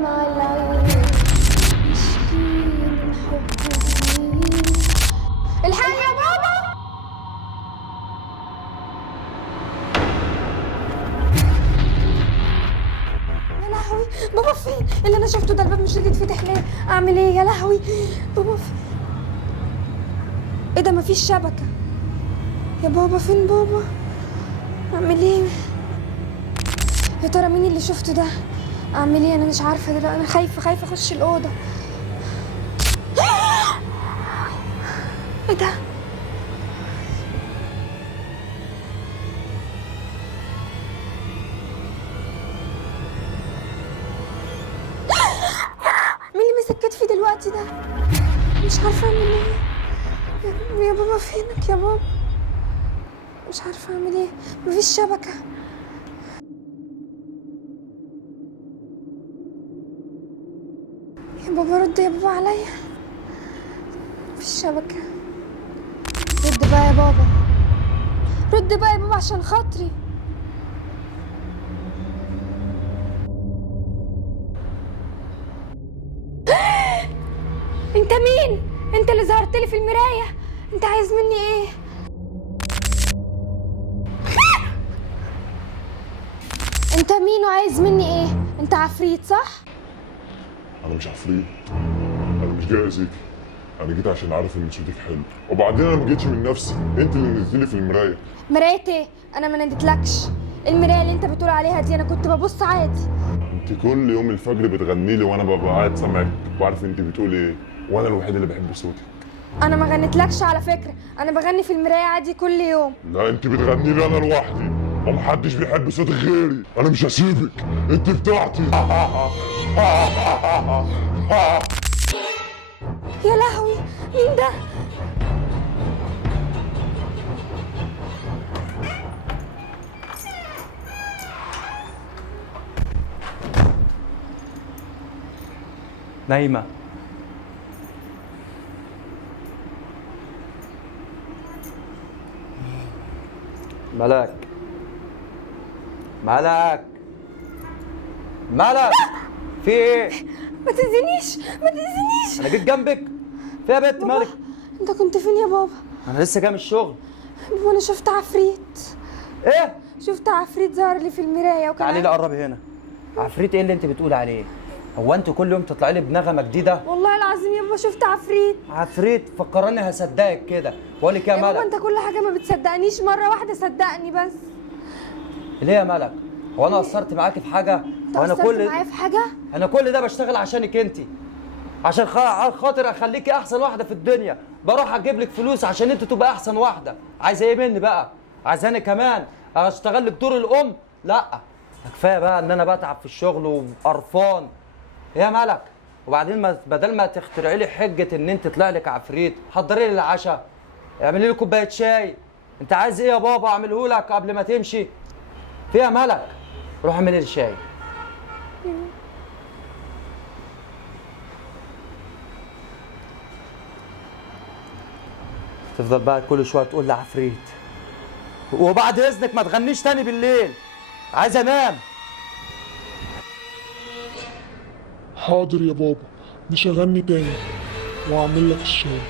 دمع العين مسكين الحب جميل. الحقني يا بابا. يا لهوي بابا فين؟ اللي انا شفته ده الباب مش راضي يتفتح ليه؟ اعمل ايه يا لهوي؟ بابا فين؟ ايه ده مفيش شبكة يا بابا؟ فين بابا؟ اعمل ايه؟ يا ترى مين اللي شفته ده؟ اعمل ايه؟ انا مش عارفه دلوقتي، انا خايفه اخش الاوضه. ايه ده؟ مين اللي مسك كتفي دلوقتي ده؟ مش عارفه اعمل ايه. يا بابا فينك يا بابا؟ مش عارفه اعمل ايه، مفيش شبكه. يا بابا رد يا بابا عليا، مفيش شبكه. رد بقى يا بابا، رد بقى يا بابا عشان خاطري. انت مين؟ انت اللي ظهرت لي في المرايه، انت عايز مني ايه؟ انت مين وعايز مني ايه؟ انت عفريت صح؟ انا مش عفريت، انا مش جاي اذيكي، انا جيت عشان عارف ان صوتك حلو، وبعدين انا ما جيتش من نفسي، انت اللي نزلتي في المرايه. مرايه ايه؟ انا ما ناديتلكش. المرايه اللي انت بتقول عليها دي انا كنت ببص عادي. انت كل يوم الفجر بتغني لي وانا ببقى قاعد سامعك وعارف انت بتقولي ايه، وانا الوحيد اللي بحب صوتك. انا ما غنيتلكش على فكره، انا بغني في المرايه عادي كل يوم. لا انت بتغني لي انا لوحدي، ومحدش بيحب صوتك غيري، انا مش هسيبك، انت بتاعتي. يا لهوي مين ده؟ نايمة. ملك ملك ملك، في ايه؟ ما تأذينيش ما تأذينيش. انا جيت جنبك. في يا بنت مالك؟ انت كنت فين يا بابا؟ انا لسه جاي من الشغل. بابا انا شفت عفريت. ايه؟ شفت عفريت ظهر لي في المرايه وكان تعالي لي قرب هنا. عفريت ايه اللي انت بتقول عليه؟ هو انت كل يوم تطلعي لي بنغمه جديده؟ والله العظيم يا بابا شفت عفريت. عفريت؟ فكراني هصدقك كده. بقول لك يا يا بابا ملك، انت كل حاجه ما بتصدقنيش، مره واحده صدقني بس. ليه يا ملك؟ هو انا قصرت معاكي في حاجه؟ انت وانا قصرت كل معايا في حاجه؟ انا كل ده بشتغل عشانك انت، عشان خاطر اخليكي احسن واحده في الدنيا. بروح اجيب لك فلوس عشان انت تبقى احسن واحده. عايزه ايه مني بقى؟ عايزاني كمان اشتغل لك دور الام؟ لا، كفايه بقى ان انا بتعب في الشغل وقرفان يا ملك. وبعدين بدل ما تخترعي لي حجه ان انت طلع لك عفريت، حضري لي العشاء، اعملي لي كوبايه شاي. انت عايز ايه يا بابا اعمله لك قبل ما تمشي؟ فيها ملك، روح اعملي لي شاي. تفضل بقى كل شويه تقول لي عفريت، وبعد اذنك ما تغنيش تاني بالليل، عايز انام. حاضر يا بابا، مش هغني تاني وهعمل لك الشاي.